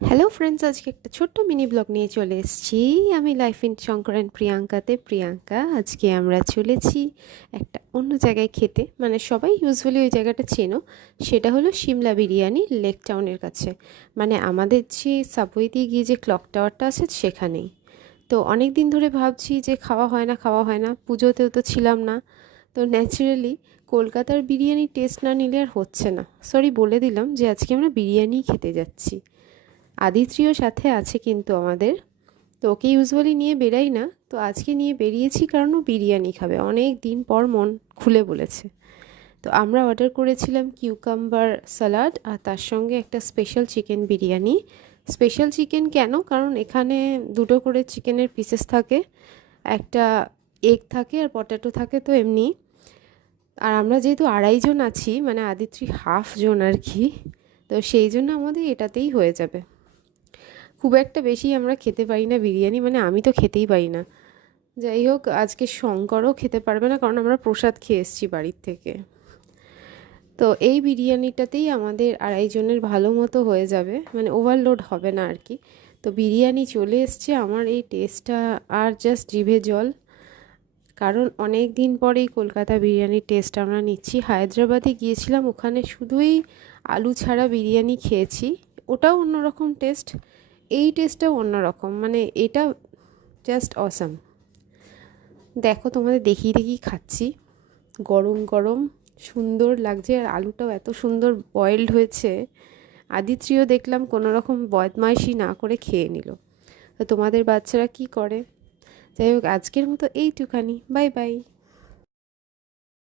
Hello friends, আজকে একটা ছোট্ট মিনি ব্লগ নিয়ে চলে এসেছি। আমি লাইফ ইন শঙ্কর অ্যান্ড প্রিয়াঙ্কাতে প্রিয়াঙ্কা। আজকে আমরা চলেছি একটা অন্য জায়গায় খেতে, মানে সবাই ইউজুয়ালি ওই জায়গাটা চেনো। সেটা হলো সিমলা বিরিয়ানি, লেক টাউনের কাছে, মানে আমাদের যে সাবওয়ে দিয়ে গিয়ে যে ক্লক টাওয়ারটা আছে সেখানেই। তো অনেক দিন ধরে ভাবছি যে খাওয়া হয় না, পুজোতেও তো ছিলাম না। তো ন্যাচারালি কলকাতার বিরিয়ানি টেস্ট না নিলে আর হচ্ছে না। সরি বলে দিলাম যে আজকে আমরা বিরিয়ানি খেতে যাচ্ছি। আদিত্রিও সাথে আছে কিন্তু আমাদের। তো ওকে ইউজুয়ালি নিয়ে বেরাই না, তো আজকে নিয়ে বেরিয়েছি কারণ ও বিরিয়ানি খাবে, অনেক দিন পর মন খুলে বলেছে। তো আমরা অর্ডার করেছিলাম কিউকাম্বার স্যালাড আর তার সঙ্গে একটা special chicken biryani. Special chicken কেন, কারণ এখানে দুটো করে চিকেনের পিসেস থাকে, একটা এগ থাকে আর পটেটো থাকে, তো এমনি। আর আমরা যেহেতু আড়াইজন আছি, মানে আদিত্রি হাফ জন আর কি, তো সেই জন্য আমাদের এটাতেই হয়ে যাবে। খুব একটা বেশি আমরা খেতে পারি না বিরিয়ানি, মানে আমি তো খেতেই পারি না। যাই হোক, আজকে শঙ্করও খেতে পারবে না কারণ আমরা প্রসাদ খেয়ে এসেছি বাড়ির থেকে। তো এই বিরিয়ানিটাতেই আমাদের আড়াইজনের ভালো মতো হয়ে যাবে, মানে ওভারলোড হবে না আর কি। তো বিরিয়ানি চলে এসছে, আমার এই টেস্টটা আর জাস্ট জিভে জল। কারণ অনেক দিন পরেই কলকাতা বিরিয়ানির টেস্ট আমরা নিচ্ছি। হায়দ্রাবাদে গিয়েছিলাম, ওখানে শুধুই আলু ছাড়া বিরিয়ানি খেয়েছি, ওটাও অন্যরকম টেস্ট। এই টেস্টটাও অন্যরকম, মানে এটা জাস্ট অসাম। দেখো, তোমাদের দেখিয়ে দেখিয়ে খাচ্ছি, গরম গরম সুন্দর লাগছে, আর আলুটাও এত সুন্দর বয়েলড হয়েছে। আদিত্রিও দেখলাম কোনো রকম বদমাইশি না করে খেয়ে নিল। তো তোমাদের বাচ্চারা কি করে? যাই হোক, আজকের মতো এইটুখানি, বাই বাই।